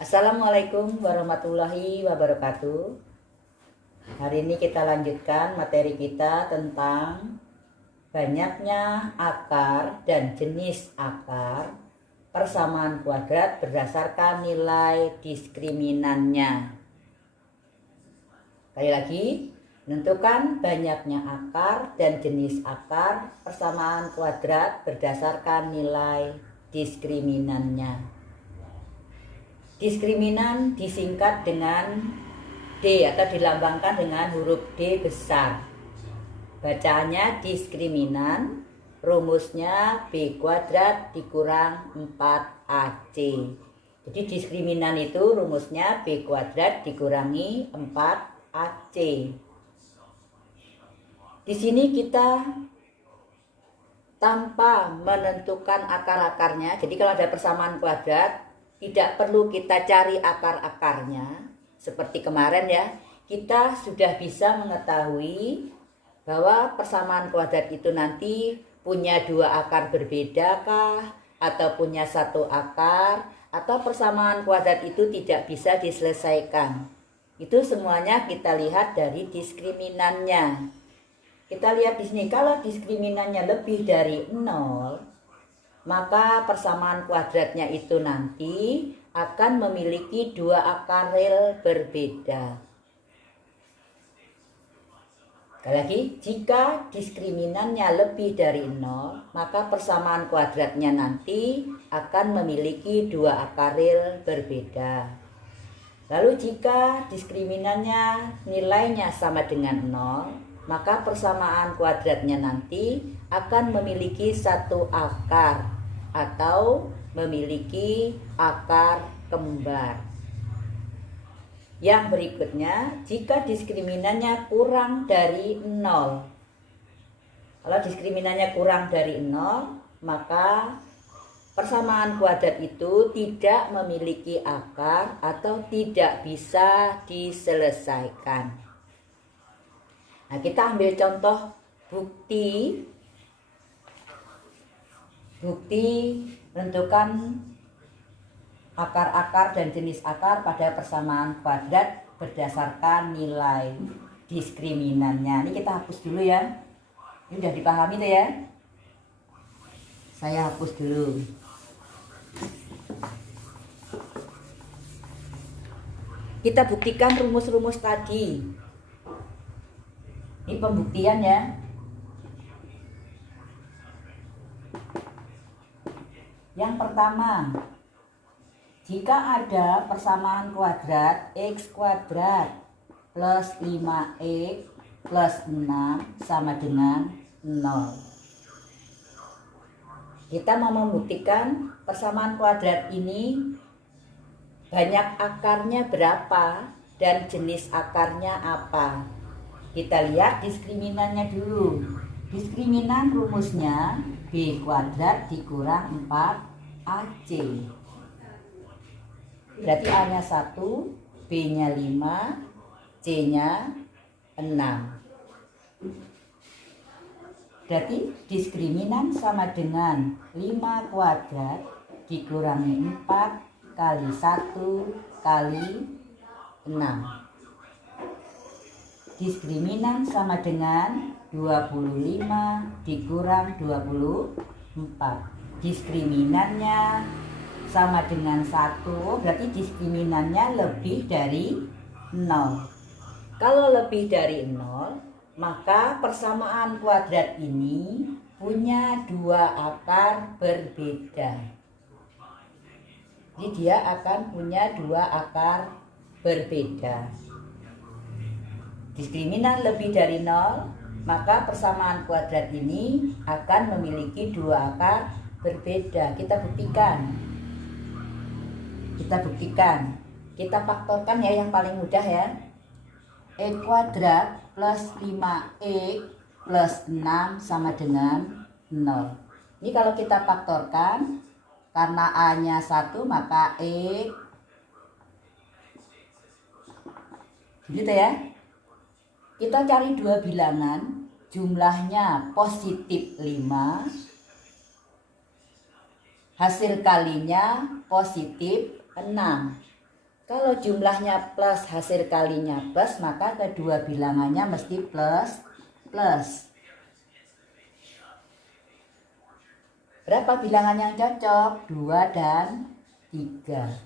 Assalamualaikum warahmatullahi wabarakatuh. Hari ini kita lanjutkan materi kita tentang banyaknya akar dan jenis akar, persamaan kuadrat berdasarkan nilai diskriminannya. Sekali lagi, menentukan banyaknya akar dan jenis akar, persamaan kuadrat berdasarkan nilai diskriminannya. Diskriminan disingkat dengan D atau dilambangkan dengan huruf D besar. Bacaannya diskriminan, rumusnya B kuadrat dikurang 4AC. Jadi diskriminan itu rumusnya B kuadrat dikurangi 4AC. Di sini kita tanpa menentukan akar-akarnya. Jadi kalau ada persamaan kuadrat, tidak perlu kita cari akar-akarnya. Seperti kemarin ya, kita sudah bisa mengetahui bahwa persamaan kuadrat itu nanti punya dua akar berbedakah, atau punya satu akar, atau persamaan kuadrat itu tidak bisa diselesaikan. Itu semuanya kita lihat dari diskriminannya. Kita lihat di sini, kalau diskriminannya lebih dari 0, maka persamaan kuadratnya itu nanti akan memiliki dua akar real berbeda. Sekali lagi, jika diskriminannya lebih dari 0, maka persamaan kuadratnya nanti akan memiliki dua akar real berbeda. Lalu jika diskriminannya nilainya sama dengan 0, maka persamaan kuadratnya nanti akan memiliki satu akar atau memiliki akar kembar. Yang berikutnya, jika diskriminannya kurang dari 0. Kalau diskriminannya kurang dari 0, maka persamaan kuadrat itu tidak memiliki akar atau tidak bisa diselesaikan. Nah, kita ambil contoh bukti menentukan akar-akar dan jenis akar pada persamaan kuadrat berdasarkan nilai diskriminannya. Ini kita hapus dulu ya. Ini udah dipahami tuh ya. Saya hapus dulu. Kita buktikan rumus-rumus tadi. Ini pembuktian ya. Yang pertama, jika ada persamaan kuadrat x kuadrat plus 5x plus 6 sama dengan 0. Kita mau membuktikan persamaan kuadrat ini banyak akarnya berapa dan jenis akarnya apa. Kita lihat diskriminannya dulu. Diskriminan rumusnya B kuadrat dikurang 4AC. Berarti A-nya 1, B-nya 5, C-nya 6. Berarti diskriminan sama dengan 5 kuadrat dikurangi 4 kali 1 kali 6. Diskriminan sama dengan 25 dikurang 24. Diskriminannya sama dengan 1, berarti diskriminannya lebih dari 0. Kalau lebih dari 0, maka persamaan kuadrat ini punya dua akar berbeda. Jadi dia akan punya dua akar berbeda. Diskriminan lebih dari 0, maka persamaan kuadrat ini akan memiliki dua akar berbeda. Kita buktikan. Kita faktorkan ya, yang paling mudah ya. X kuadrat plus 5x plus 6 sama dengan 0. Ini kalau kita faktorkan, karena A-nya 1 maka X gitu ya. Kita cari dua bilangan, jumlahnya positif 5, hasil kalinya positif 6. Kalau jumlahnya plus, hasil kalinya plus, maka kedua bilangannya mesti plus, plus. Berapa bilangan yang cocok? 2 dan 3.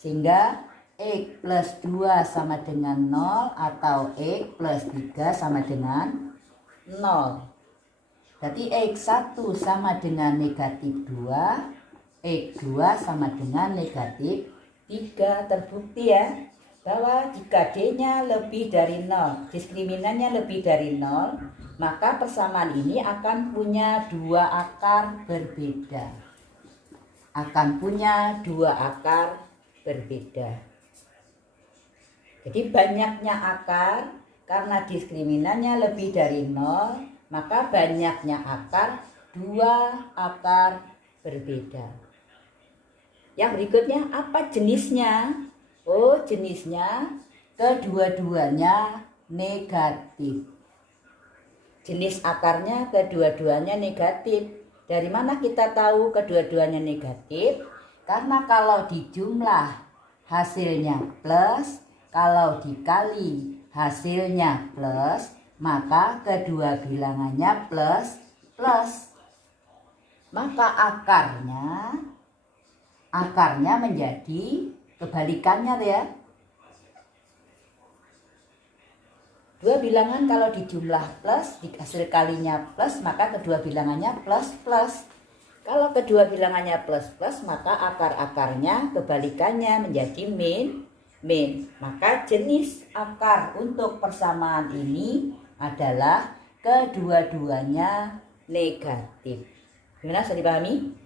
Sehingga X plus 2 sama dengan 0 atau X plus 3 sama dengan 0. Berarti X1 sama dengan negatif 2. X2 sama dengan negatif 3. Terbukti ya bahwa jika D-nya lebih dari 0, diskriminannya lebih dari 0, maka persamaan ini akan punya 2 akar berbeda. Akan punya 2 akar berbeda. Jadi banyaknya akar karena diskriminannya lebih dari 0, maka banyaknya akar 2 akar berbeda. Yang berikutnya apa jenisnya? Oh, jenisnya kedua-duanya negatif. Jenis akarnya kedua-duanya negatif. Dari mana kita tahu kedua-duanya negatif? Karena kalau dijumlah hasilnya plus, kalau dikali hasilnya plus, maka kedua bilangannya plus, plus. Maka akarnya menjadi kebalikannya ya. Dua bilangan kalau dijumlah plus, di hasil kalinya plus, maka kedua bilangannya plus, plus. Kalau kedua bilangannya plus, plus, maka akar-akarnya kebalikannya menjadi min, min. Maka jenis akar untuk persamaan ini adalah kedua-duanya negatif. Gimana, bisa dipahami?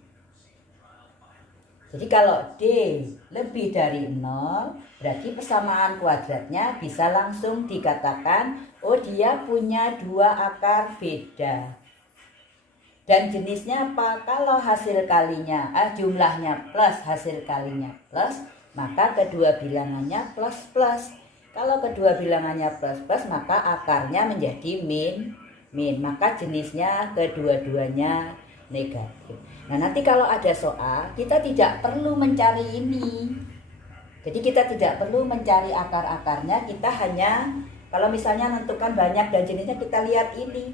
Jadi kalau D lebih dari 0, berarti persamaan kuadratnya bisa langsung dikatakan, oh dia punya 2 akar beda. Dan jenisnya apa? Kalau hasil kalinya, jumlahnya plus, hasil kalinya plus, maka kedua bilangannya plus, plus. Kalau kedua bilangannya plus, plus, maka akarnya menjadi min, min. Maka jenisnya kedua-duanya negatif. Nah, nanti kalau ada soal, kita tidak perlu mencari ini. Jadi kita tidak perlu mencari akar-akarnya, kita hanya kalau misalnya menentukan banyak dan jenisnya, kita lihat ini.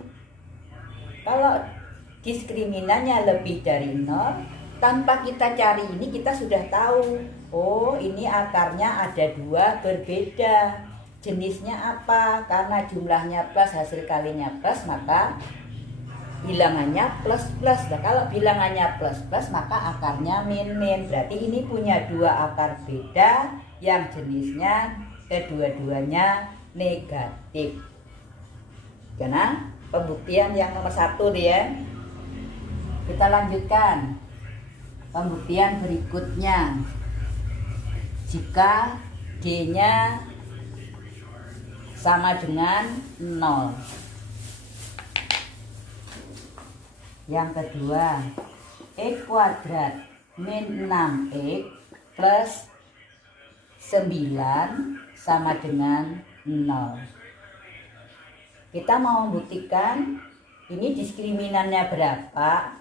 Kalau diskriminannya lebih dari 0, tanpa kita cari ini kita sudah tahu, oh ini akarnya ada 2 berbeda. Jenisnya apa? Karena jumlahnya plus, hasil kalinya plus, maka bilangannya plus, plus. Nah, kalau bilangannya plus, plus, maka akarnya min, min. Berarti ini punya 2 akar beda yang jenisnya kedua-duanya negatif. Karena pembuktian yang nomor 1 ya. Kita lanjutkan pembuktian berikutnya. Jika D-nya sama dengan 0. Yang kedua, X kuadrat min 6X plus 9 sama dengan 0. Kita mau membuktikan ini diskriminannya berapa,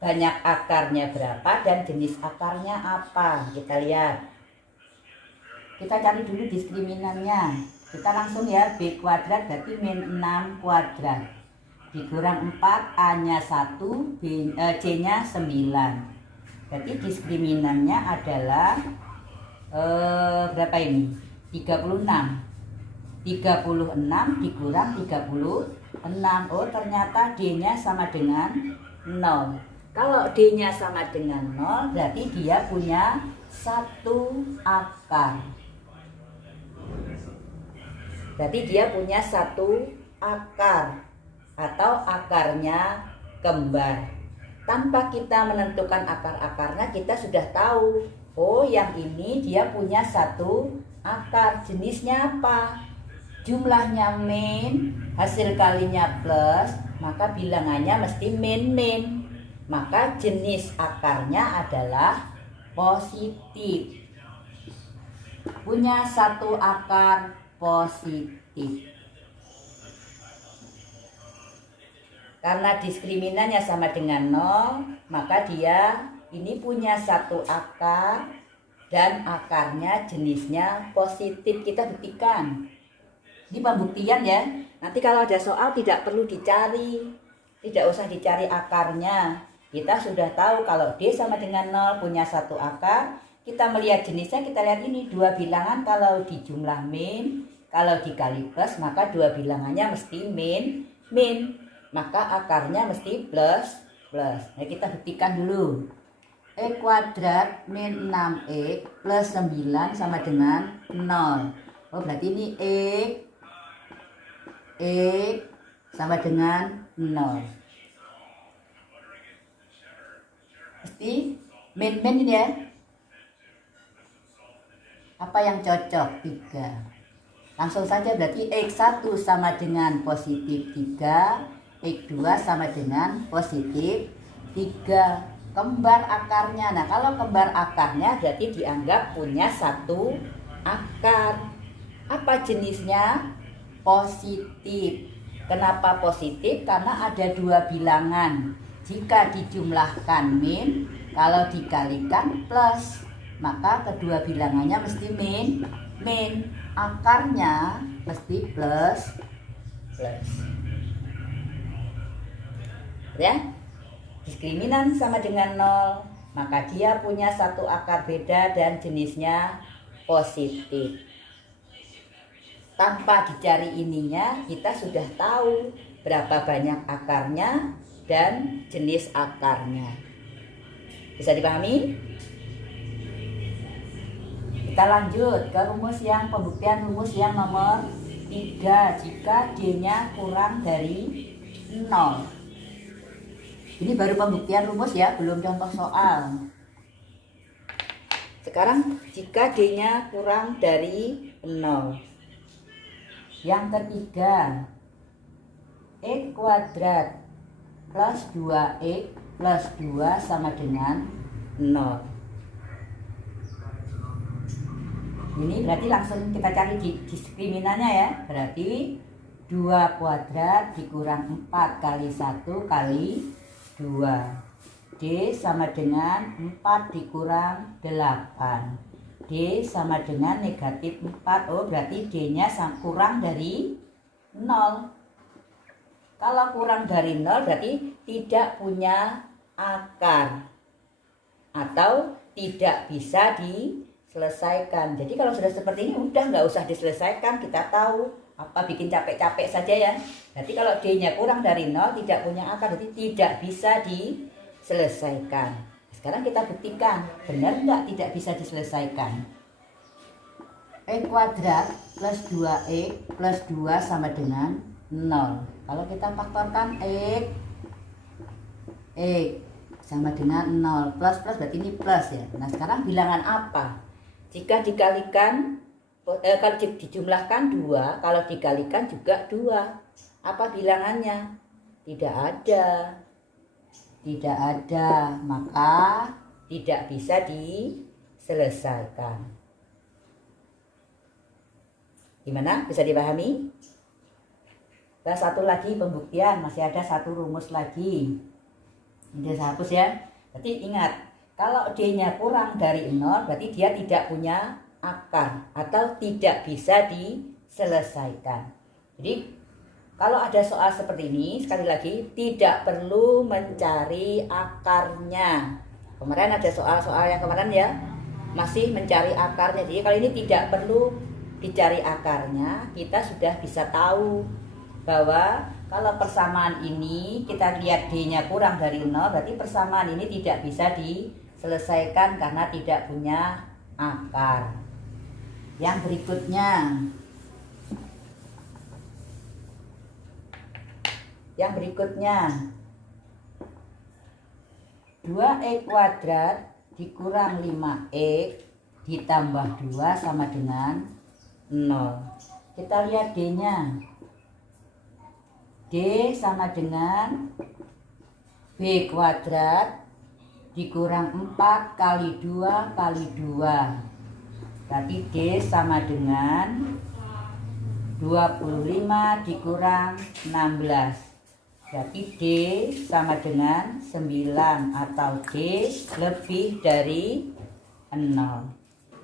banyak akarnya berapa, dan jenis akarnya apa. Kita lihat. Kita cari dulu diskriminannya. Kita langsung ya, B kuadrat berarti min 6 kuadrat. Dikurang 4, A-nya 1, C-nya 9. Berarti diskriminannya adalah berapa ini? 36. 36 dikurang 36. Oh, ternyata D-nya sama dengan 0. Kalau D-nya sama dengan 0, berarti dia punya 1 akar. Berarti dia punya 1 akar atau akarnya kembar. Tanpa kita menentukan akar-akarnya, kita sudah tahu, oh yang ini dia punya 1 akar. Jenisnya apa? Jumlahnya min, hasil kalinya plus, maka bilangannya mesti min, min. Maka jenis akarnya adalah positif. Punya 1 akar positif. Karena diskriminannya sama dengan 0, maka dia ini punya 1 akar dan akarnya jenisnya positif. Kita buktikan. Ini pembuktian ya. Nanti kalau ada soal tidak perlu dicari. Tidak usah dicari akarnya. Kita sudah tahu kalau D sama dengan 0 punya satu akar. Kita melihat jenisnya, kita lihat ini dua bilangan kalau dijumlah min, kalau dikali plus maka dua bilangannya mesti min. Maka akarnya mesti plus. Nah kita buktikan dulu. E kuadrat min 6x plus 9 sama dengan 0. Oh berarti ini X sama dengan 0. Mesti min ini ya. Apa yang cocok? 3. Langsung saja berarti X1 sama dengan positif 3, X2 sama dengan positif 3. Kembar akarnya. Nah kalau kembar akarnya berarti dianggap punya satu akar. Apa jenisnya? Positif. Kenapa positif? Karena ada dua bilangan. Jika dijumlahkan min, kalau dikalikan plus, maka kedua bilangannya mesti min. Akarnya mesti plus. Ya? Diskriminan sama dengan 0, maka dia punya satu akar beda dan jenisnya positif. Tanpa dicari ininya, kita sudah tahu berapa banyak akarnya dan jenis akarnya. Bisa dipahami? Kita lanjut ke pembuktian rumus yang nomor 3. Jika D-nya kurang dari 0. Ini baru pembuktian rumus ya, belum contoh soal. Sekarang jika D-nya kurang dari 0. Yang ketiga, X kuadrat plus 2X plus 2 sama dengan 0. Ini berarti langsung kita cari diskriminannya ya. Berarti 2 kuadrat dikurang 4 kali 1 kali 2. D sama dengan 4 dikurang 8. D sama dengan negatif 4. Oh berarti D-nya kurang dari 0. Kalau kurang dari 0 berarti tidak punya akar atau tidak bisa diselesaikan. Jadi kalau sudah seperti ini udah nggak usah diselesaikan. Kita tahu apa bikin capek-capek saja ya. Berarti kalau D-nya kurang dari 0 tidak punya akar, jadi tidak bisa diselesaikan. Sekarang kita buktikan benar nggak tidak bisa diselesaikan. X kuadrat plus 2X plus 2 sama dengan 0. Kalau kita faktorkan X sama dengan 0, plus berarti ini plus ya. Nah sekarang bilangan apa? Jika dikalikan, kalau dijumlahkan 2, kalau dikalikan juga 2. Apa bilangannya? Tidak ada, maka tidak bisa diselesaikan. Gimana? Bisa dipahami? Dan satu lagi pembuktian, masih ada satu rumus lagi. Ini saya hapus ya. Berarti ingat, kalau D-nya kurang dari 0, berarti dia tidak punya akar atau tidak bisa diselesaikan. Jadi kalau ada soal seperti ini, sekali lagi tidak perlu mencari akarnya. Kemarin ada soal-soal yang kemarin ya masih mencari akarnya. Jadi kali ini tidak perlu dicari akarnya. Kita sudah bisa tahu bahwa kalau persamaan ini kita lihat D-nya kurang dari 0, berarti persamaan ini tidak bisa diselesaikan karena tidak punya akar. Yang berikutnya, 2x kuadrat dikurang 5x ditambah 2 sama dengan 0. Kita lihat D-nya. D sama dengan B kuadrat dikurang 4 kali 2 kali 2. Berarti D sama dengan 25 dikurang 16. Berarti D sama dengan 9 atau D lebih dari 0.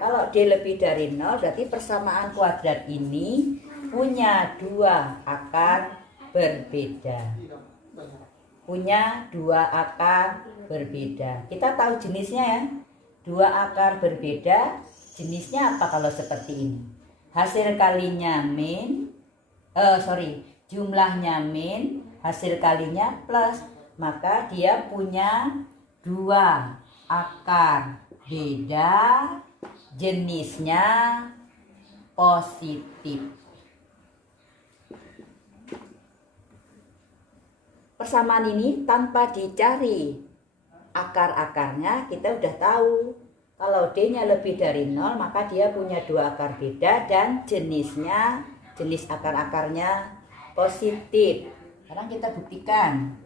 Kalau D lebih dari 0 berarti persamaan kuadrat ini punya dua akar berbeda. Punya dua akar berbeda. Kita tahu jenisnya ya. Dua akar berbeda, jenisnya apa kalau seperti ini? Hasil kalinya jumlahnya min, hasil kalinya plus. Maka dia punya dua akar beda, jenisnya positif. Persamaan ini tanpa dicari akar-akarnya kita udah tahu. Kalau D-nya lebih dari 0 maka dia punya dua akar beda dan jenis akar-akarnya positif. Sekarang kita buktikan.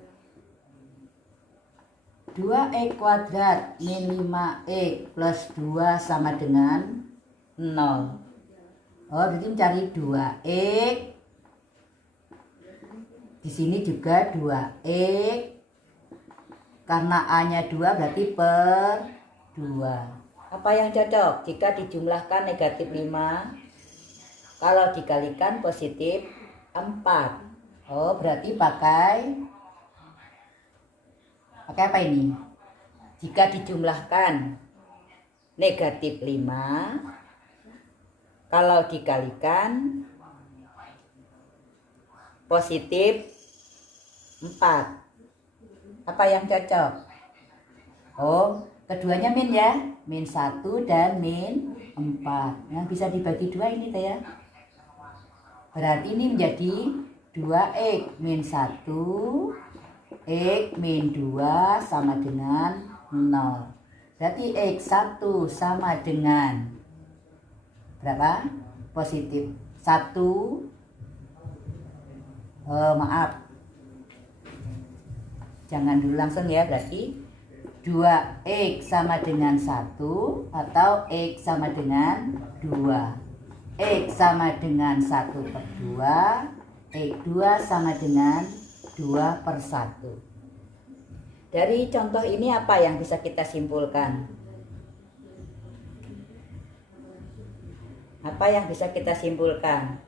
2x kuadrat min 5x plus 2 sama dengan 0. Oh, berarti mencari 2x. Di sini juga 2x. Karena A-nya 2 berarti per 2. Apa yang cocok? Jika dijumlahkan negatif 5, kalau dikalikan positif 4. Oh, berarti pakai apa ini? Jika dijumlahkan negatif 5, kalau dikalikan positif 4. Apa yang cocok? Oh, keduanya min ya. Min 1 dan min 4. Yang bisa dibagi 2 ini teh ya. Berarti ini menjadi 2x min 1, x min 2 sama dengan 0. Berarti x1 sama dengan berapa? Positif 1. Maaf. Jangan dulu langsung ya, berarti 2x sama dengan 1 atau x sama dengan 2. X sama dengan 1 per 2, x2 sama dengan 2 per 1. Dari contoh ini apa yang bisa kita simpulkan? Apa yang bisa kita simpulkan?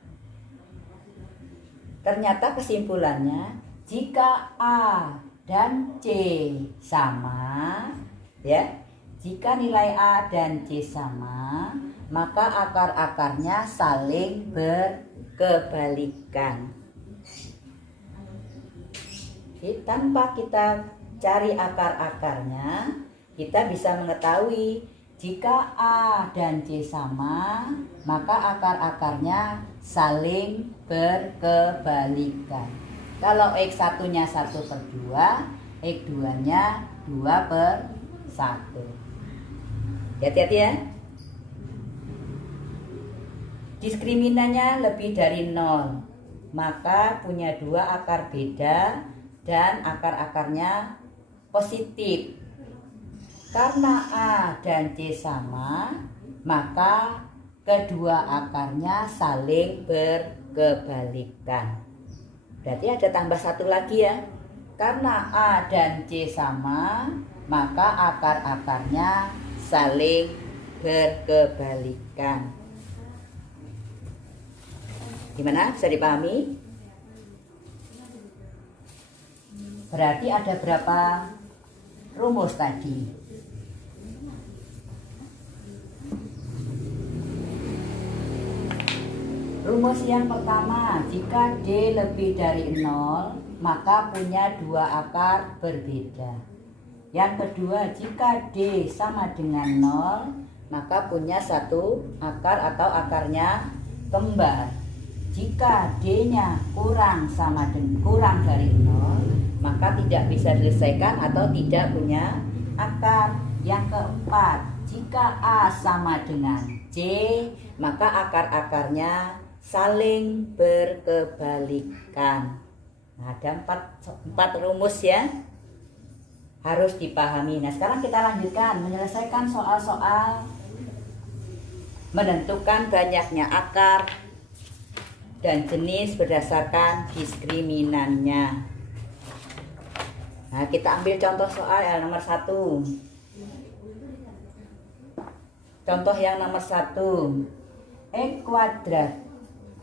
Ternyata kesimpulannya, jika A dan C sama, ya, jika nilai A dan C sama, maka akar-akarnya saling berkebalikan. Jadi, tanpa kita cari akar-akarnya, kita bisa mengetahui jika A dan C sama, maka akar-akarnya saling berkebalikan. Kalau X1 nya 1 per 2, X2 nya 2 per 1. Hati-hati ya. Diskriminannya lebih dari 0, maka punya dua akar beda dan akar-akarnya positif. Karena A dan C sama, maka kedua akarnya saling berkebalikan. Berarti ada tambah satu lagi ya. Karena A dan C sama, maka akar-akarnya saling berkebalikan. Gimana? Bisa dipahami? Berarti ada berapa rumus tadi? Rumus yang pertama, jika D lebih dari 0, maka punya dua akar berbeda. Yang kedua, jika D sama dengan 0, maka punya satu akar atau akarnya kembar. Jika D-nya kurang dari 0, maka tidak bisa diselesaikan atau tidak punya akar. Yang keempat, jika A sama dengan C, maka akar-akarnya saling berkebalikan. Nah, ada empat rumus ya, harus dipahami. Nah, sekarang kita lanjutkan menyelesaikan soal-soal menentukan banyaknya akar dan jenis berdasarkan diskriminannya. Nah, kita ambil contoh soal nomor 1. Contoh yang nomor 1. X kuadrat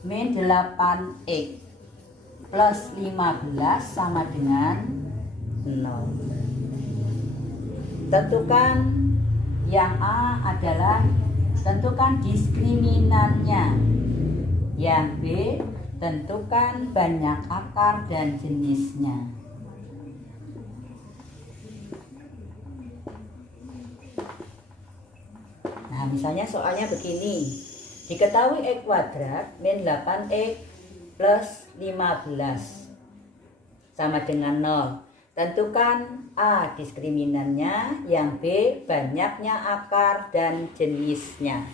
min 8X plus 15 sama dengan 0. Tentukan yang A adalah tentukan diskriminannya. Yang B, tentukan banyak akar dan jenisnya. Nah, misalnya soalnya begini. Diketahui X kuadrat min 8X plus 15 sama dengan 0. Tentukan A diskriminannya, yang B banyaknya akar dan jenisnya.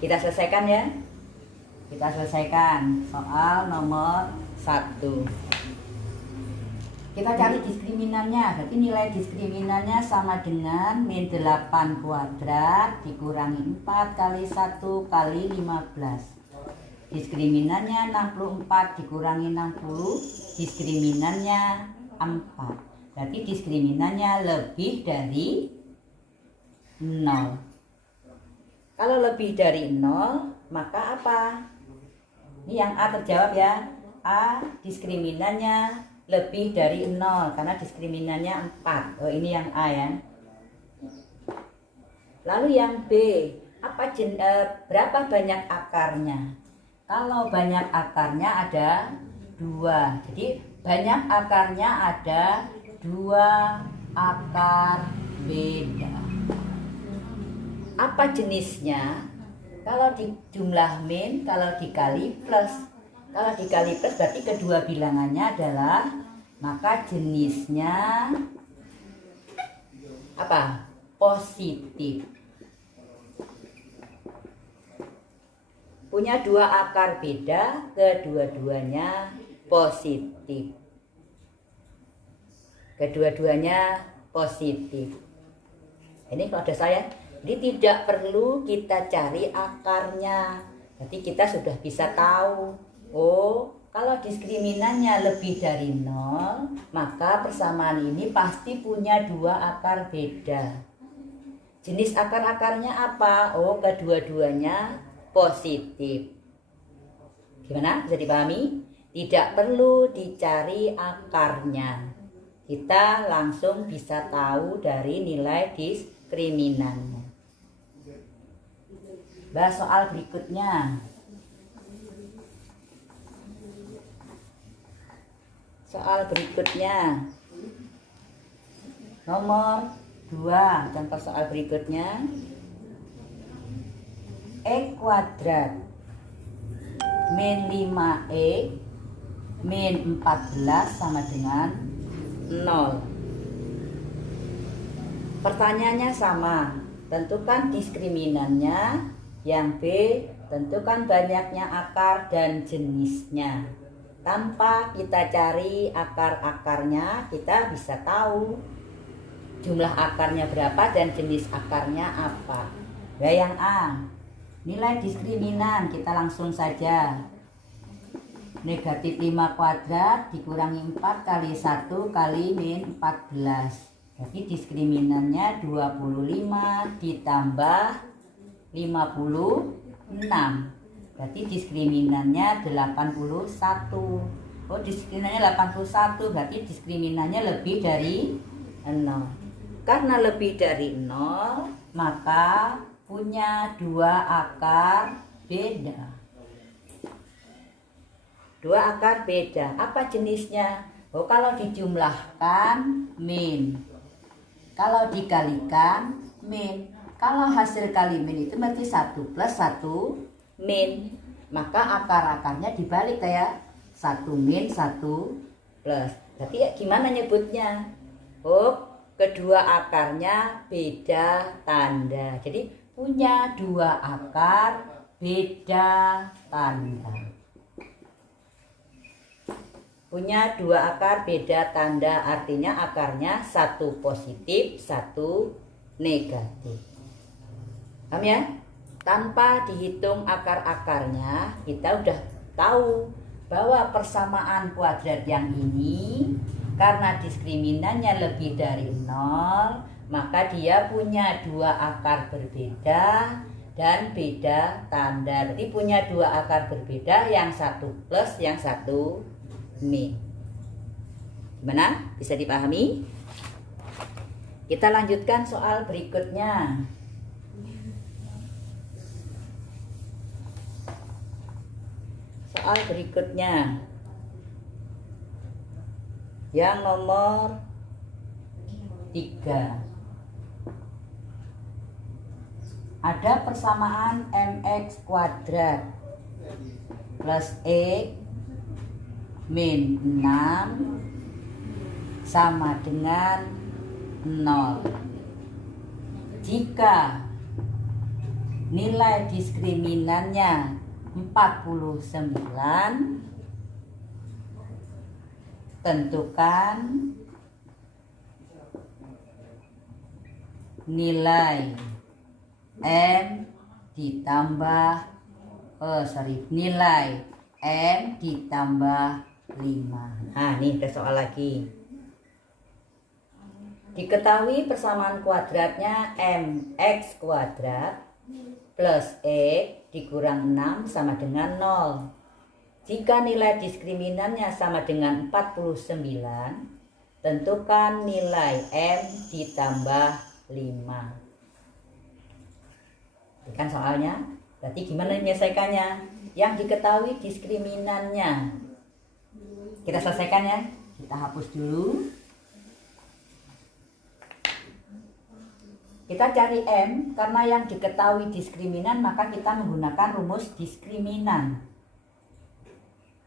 Kita selesaikan ya. Kita selesaikan soal nomor 1. Kita cari diskriminannya. Berarti nilai diskriminannya sama dengan min 8 kuadrat dikurangi 4 kali 1 kali 15. Diskriminannya 64 dikurangi 60, diskriminannya 4. Berarti diskriminannya lebih dari 0. Kalau lebih dari 0, maka apa? Ini yang A terjawab ya. A diskriminannya lebih dari 0 karena diskriminannya 4. Oh, ini yang A ya. Lalu yang B, berapa banyak akarnya? Kalau banyak akarnya ada 2. Jadi banyak akarnya ada 2 akar beda. Apa jenisnya? Kalau di jumlah min, kalau dikali plus. Kalau dikali plus berarti kedua bilangannya adalah, maka jenisnya apa? Positif. Punya 2 akar beda, kedua-duanya positif. Kedua-duanya positif. Ini kalau ada saya, jadi tidak perlu kita cari akarnya. Jadi kita sudah bisa tahu, oh kalau diskriminannya lebih dari 0, maka persamaan ini pasti punya 2 akar beda. Jenis akar-akarnya apa? Oh, kedua-duanya positif. Gimana? Bisa dipahami? Tidak perlu dicari akarnya. Kita langsung bisa tahu dari nilai diskriminannya. Bahas soal berikutnya. Soal berikutnya. Nomor 2, contoh soal berikutnya. X kuadrat min 5X min 14 sama dengan 0. Pertanyaannya sama. Tentukan diskriminannya. Yang B, tentukan banyaknya akar dan jenisnya. Tanpa kita cari akar-akarnya, kita bisa tahu jumlah akarnya berapa dan jenis akarnya apa. Nah, yang A, nilai diskriminan kita langsung saja. Negatif 5 kuadrat dikurangi 4 kali 1 kali min 14. Jadi diskriminannya 25 ditambah 56. Berarti diskriminannya 81. Oh, diskriminannya 81, berarti diskriminannya lebih dari 0. Karena lebih dari 0, maka punya 2 akar beda. 2 akar beda. Apa jenisnya? Oh, kalau dijumlahkan min. Kalau dikalikan min. Kalau hasil kali min itu berarti 1 plus 1 min. Maka akar-akarnya dibalik ya. 1 min 1 plus. Berarti ya gimana nyebutnya? Oh, kedua akarnya beda tanda. Jadi punya 2 akar beda tanda. Punya 2 akar beda tanda, artinya akarnya 1 positif, 1 negatif. Paham ya? Tanpa dihitung akar-akarnya, kita udah tahu bahwa persamaan kuadrat yang ini karena diskriminannya lebih dari 0, maka dia punya dua akar berbeda dan beda tanda. Jadi punya dua akar berbeda, yang satu plus, yang satu min. Gimana? Bisa dipahami? Kita lanjutkan soal berikutnya. Soal berikutnya yang nomor 3. Ada persamaan mx kuadrat plus x min 6 sama dengan 0 jika nilai diskriminannya 49. Tentukan nilai M ditambah nilai M ditambah 5. Nah, ini ada soal lagi. Diketahui persamaan kuadratnya mx kuadrat plus x dikurang 6 sama dengan 0. Jika nilai diskriminannya sama dengan 49, tentukan nilai M ditambah 5. Ini kan soalnya. Berarti gimana menyelesaikannya? Yang diketahui diskriminannya. Kita selesaikan ya. Kita hapus dulu. Kita cari M, karena yang diketahui diskriminan maka kita menggunakan rumus diskriminan.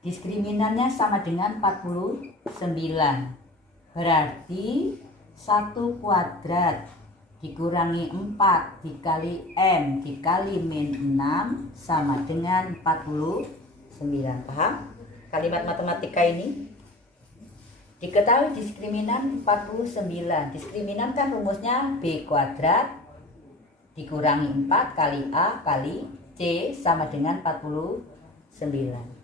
Diskriminannya sama dengan 49. Berarti 1 kuadrat dikurangi 4 dikali M dikali min 6 sama dengan 49. Paham kalimat matematika ini? Diketahui diskriminan 49. Diskriminan kan rumusnya B kuadrat dikurangi 4 kali A kali C sama dengan 49.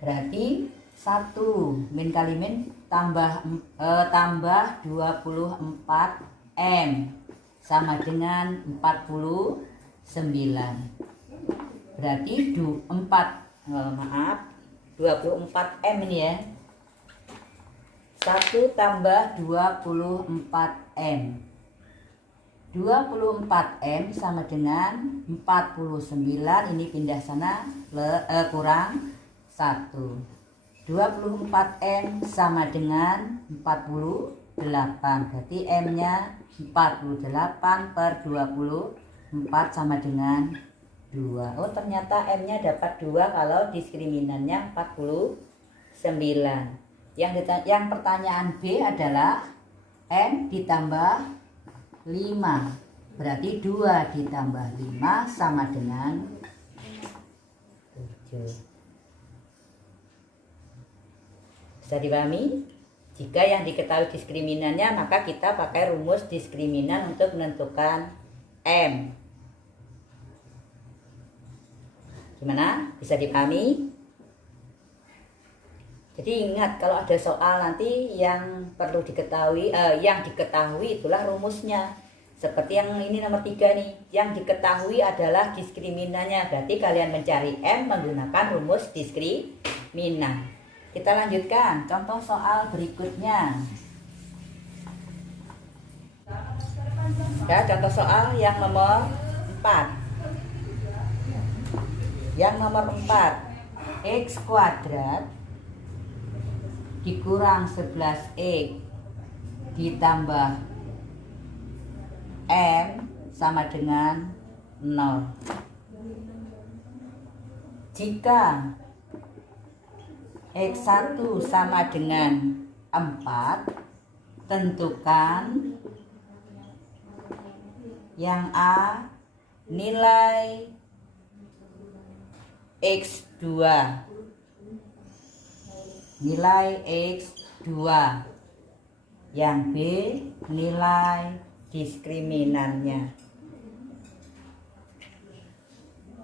Berarti 1 min kali min tambah 24 M sama dengan 49. Berarti 24 M ini ya. 1 tambah 24 M. 24 M sama dengan 49, ini pindah sana kurang 1. 24 M sama dengan 48. Berarti M nya 48 per 24 sama dengan 2. Oh, ternyata M nya dapat 2 kalau diskriminannya 49. Yang pertanyaan B adalah M ditambah 5. Berarti 2 ditambah 5 sama dengan 7. Bisa dipahami? Jika yang diketahui diskriminannya, maka kita pakai rumus diskriminan untuk menentukan M. Gimana? Bisa dipahami? Jadi ingat, kalau ada soal nanti yang perlu diketahui, yang diketahui itulah rumusnya. Seperti yang ini nomor 3 nih, yang diketahui adalah diskriminannya. Berarti kalian mencari M menggunakan rumus diskriminan. Kita lanjutkan contoh soal berikutnya. Ya, contoh soal yang nomor 4. Yang nomor 4, X kuadrat dikurang 11X ditambah M sama dengan 0. Jika X1 sama dengan 4, tentukan yang A nilai X2, nilai X2, yang B nilai diskriminannya.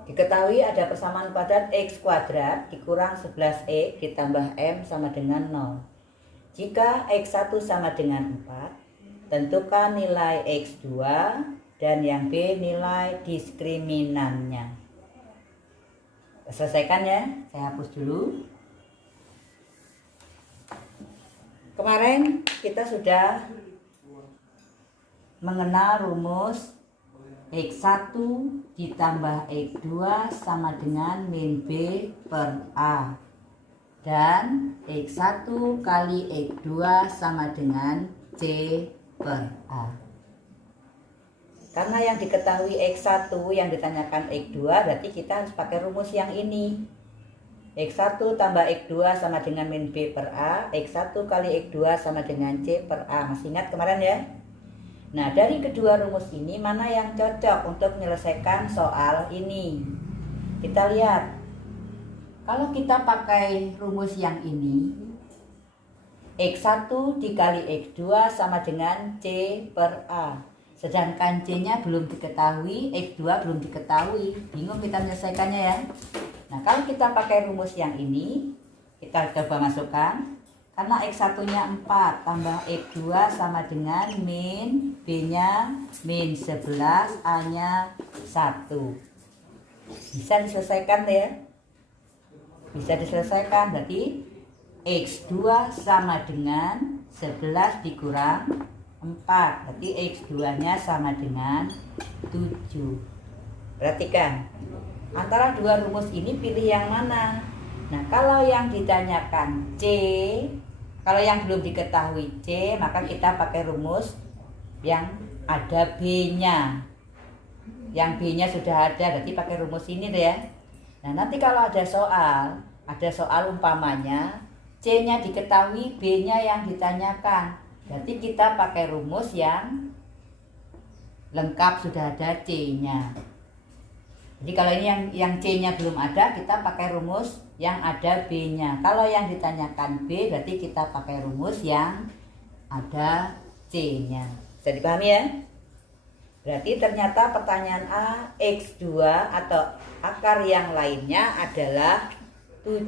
Diketahui ada persamaan kuadrat X kuadrat dikurang 11X ditambah M sama dengan 0. Jika X1 sama dengan 4, tentukan nilai X2 dan yang B nilai diskriminannya. Selesaikan ya, saya hapus dulu. Kemarin kita sudah mengenal rumus X1 ditambah X2 sama dengan min B per A, dan X1 kali X2 sama dengan C per A. Karena yang diketahui X1 yang ditanyakan X2, berarti kita harus pakai rumus yang ini. X1 tambah X2 sama dengan min B per A, X1 kali X2 sama dengan C per A. Masih ingat kemarin ya? Nah, dari kedua rumus ini mana yang cocok untuk menyelesaikan soal ini? Kita lihat. Kalau kita pakai rumus yang ini, X1 dikali X2 sama dengan C per A. Sedangkan C-nya belum diketahui, X2 belum diketahui. Bingung kita menyelesaikannya ya. Nah, kalau kita pakai rumus yang ini, kita coba masukkan. Karena X1-nya 4 tambah X2 sama dengan min B-nya min 11, A-nya 1. Bisa diselesaikan ya? Bisa diselesaikan, berarti X2 sama dengan 11 dikurang 4, berarti X2-nya sama dengan 7. Perhatikan, antara dua rumus ini pilih yang mana? Nah, kalau yang ditanyakan C, kalau yang belum diketahui C, maka kita pakai rumus yang ada B-nya. Yang B-nya sudah ada, berarti pakai rumus ini deh ya. Nah, nanti kalau ada soal umpamanya C-nya diketahui, B-nya yang ditanyakan. Berarti kita pakai rumus yang lengkap sudah ada C-nya. Jadi kalau ini yang C-nya belum ada, kita pakai rumus yang ada B-nya. Kalau yang ditanyakan B, berarti kita pakai rumus yang ada C-nya. Bisa dipahami ya? Berarti ternyata pertanyaan A, X2 atau akar yang lainnya adalah 7.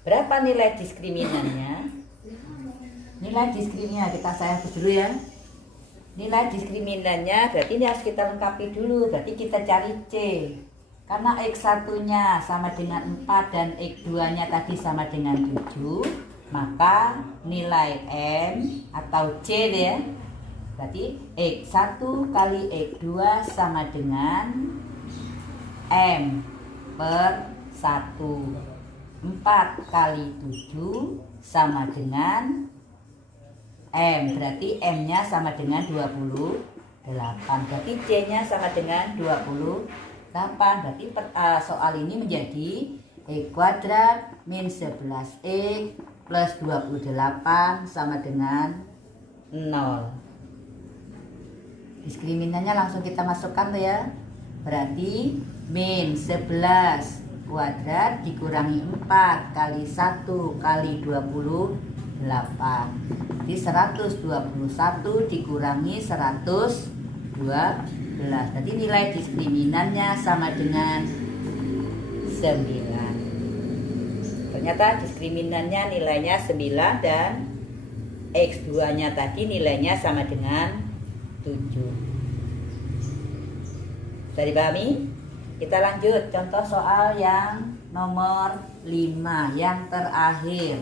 Berapa nilai diskriminannya? Nilai diskriminannya saya hapus dulu ya. Nilai diskriminannya berarti ini harus kita lengkapi dulu. Berarti kita cari C. Karena X1-nya sama dengan 4 dan X2-nya tadi sama dengan 7, maka nilai M atau C deh ya. Berarti X1 kali X2 sama dengan M per 1. 4 kali 7 sama dengan M, berarti M-nya sama dengan 28. Berarti C-nya sama dengan 28. Berarti soal ini menjadi X kuadrat min 11X plus 28 sama dengan 0. Diskriminannya langsung kita masukkan tuh ya. Berarti min 11 kuadrat dikurangi 4 kali 1 kali 28. Jadi 121 dikurangi 112. Jadi nilai diskriminannya sama dengan 9. Ternyata diskriminannya nilainya 9 dan X2-nya tadi nilainya sama dengan 7. Bisa dipahami? Kita lanjut contoh soal yang nomor 5, yang terakhir.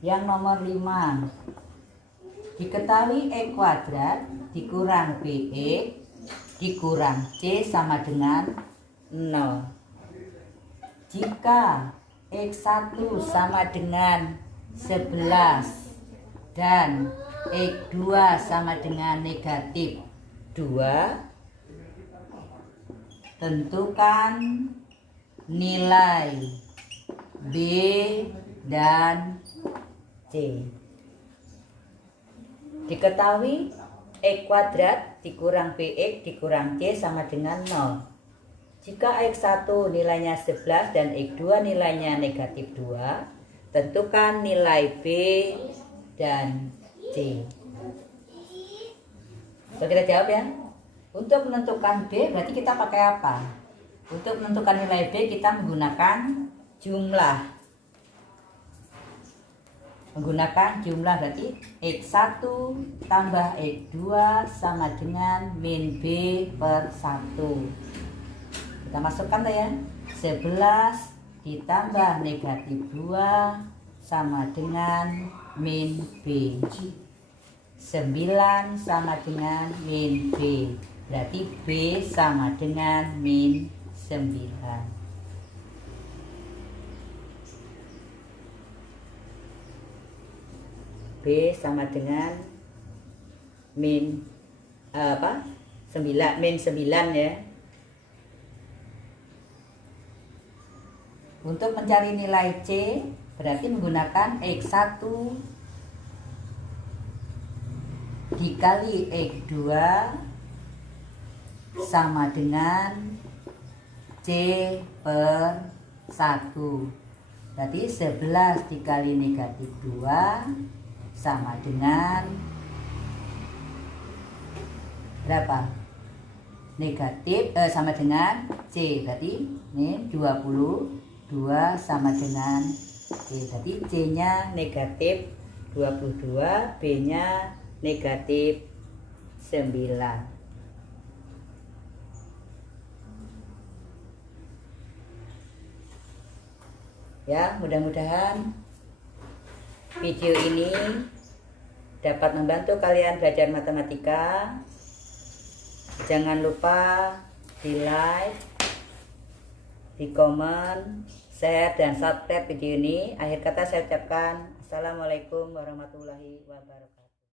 Yang nomor 5. Diketahui X kuadrat dikurang BX dikurang C sama dengan 0. Jika X1 sama dengan 11 dan X2 sama dengan negatif 2, tentukan nilai B dan C. Diketahui X kuadrat dikurang BX dikurang C sama dengan 0. Jika X1 nilainya 11 dan X2 nilainya negatif 2, tentukan nilai B dan C. So, kita jawab ya. Untuk menentukan B berarti kita pakai apa? Untuk menentukan nilai B kita menggunakan jumlah. Menggunakan jumlah berarti X1 tambah X2 sama dengan min B per 1. Kita masukkan ya. 11 ditambah negatif 2 sama dengan min B. 9 sama dengan min B. Berarti B sama dengan min 9. B sama dengan min 9 ya. Untuk mencari nilai C berarti menggunakan X1 dikali X2 sama dengan C per 1. Berarti 11 dikali negatif 2 sama dengan berapa? Negatif sama dengan C. Berarti ini 22 sama dengan C. Berarti C-nya negatif 22, B-nya negatif 9. Ya, mudah-mudahan video ini dapat membantu kalian belajar matematika. Jangan lupa di like, di komen, share, dan subscribe video ini. Akhir kata saya ucapkan Assalamualaikum warahmatullahi wabarakatuh.